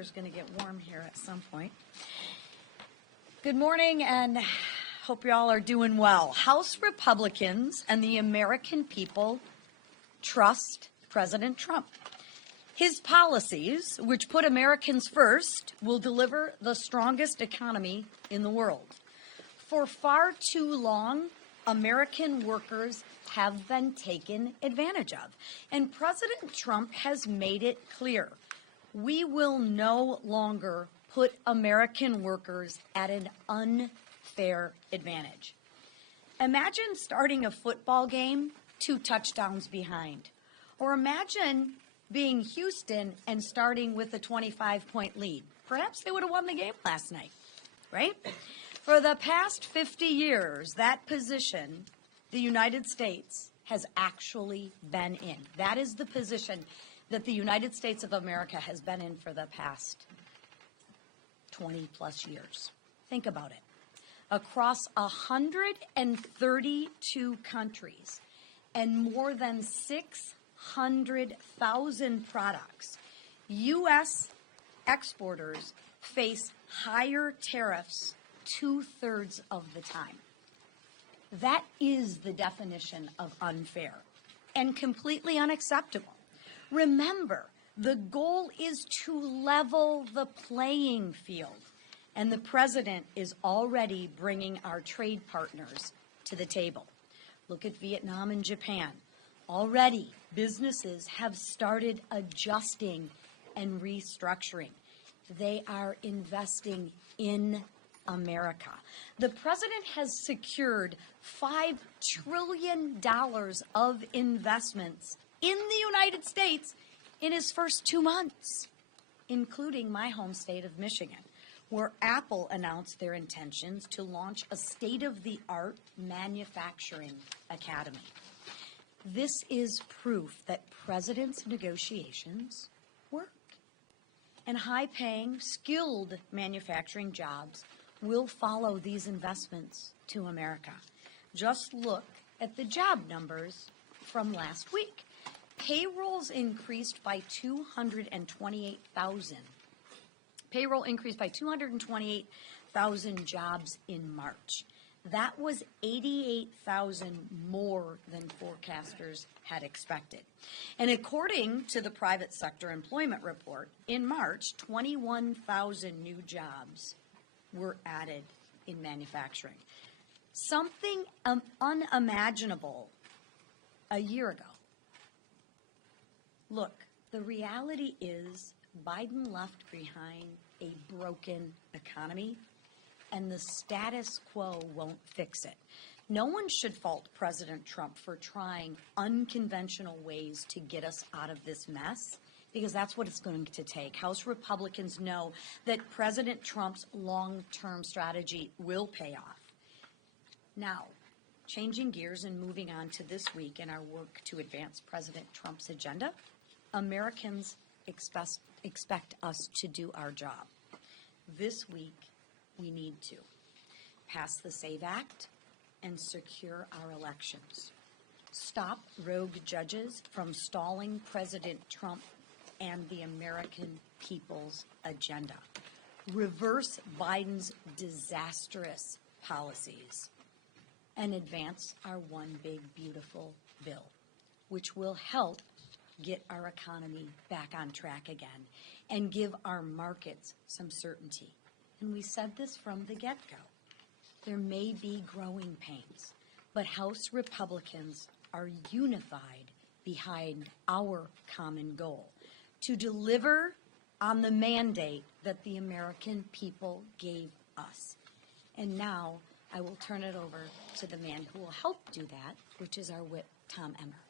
It's going to get warm here at some point. Good morning, and hope you all are doing well. House Republicans and the American people trust President Trump. His policies, which put Americans first, will deliver the strongest economy in the world. For far too long, American workers have been taken advantage of. And President Trump has made it clear, we will no longer put American workers at an unfair advantage. Imagine starting a football game 2 touchdowns behind. Or imagine being Houston and starting with a 25-point lead. Perhaps they would have won the game last night, right? For the past 50 years, that position the United States has actually been in. That is the position that the United States of America has been in for the past 20 plus years. Think about it. Across 132 countries and more than 600,000 products, U.S. exporters face higher tariffs 2/3 of the time. That is the definition of unfair and completely unacceptable. Remember, the goal is to level the playing field, and the president is already bringing our trade partners to the table. Look at Vietnam and Japan. Already, businesses have started adjusting and restructuring. They are investing in America. The president has secured $5 trillion of investments in the United States in his first 2 months, including my home state of Michigan, where Apple announced their intentions to launch a state-of-the-art manufacturing academy. This is proof that president's negotiations work. And high-paying, skilled manufacturing jobs will follow these investments to America. Just look at the job numbers from last week. Payrolls increased by 228,000. Payroll increased by 228,000 jobs in March. That was 88,000 more than forecasters had expected. And according to the private sector employment report, in March, 21,000 new jobs were added in manufacturing. Something unimaginable a year ago. Look, the reality is Biden left behind a broken economy, and the status quo won't fix it. No one should fault President Trump for trying unconventional ways to get us out of this mess, because that's what it's going to take. House Republicans know that President Trump's long-term strategy will pay off. Now, changing gears and moving on to this week in our work to advance President Trump's agenda, Americans expect us to do our job. This week, we need to pass the SAVE Act and secure our elections. Stop rogue judges from stalling President Trump and the American people's agenda. Reverse Biden's disastrous policies and advance our one big beautiful bill, which will help get our economy back on track again and give our markets some certainty. And we said this from the get-go. There may be growing pains, but House Republicans are unified behind our common goal to deliver on the mandate that the American people gave us. And now I will turn it over to the man who will help do that, which is our whip, Tom Emmer.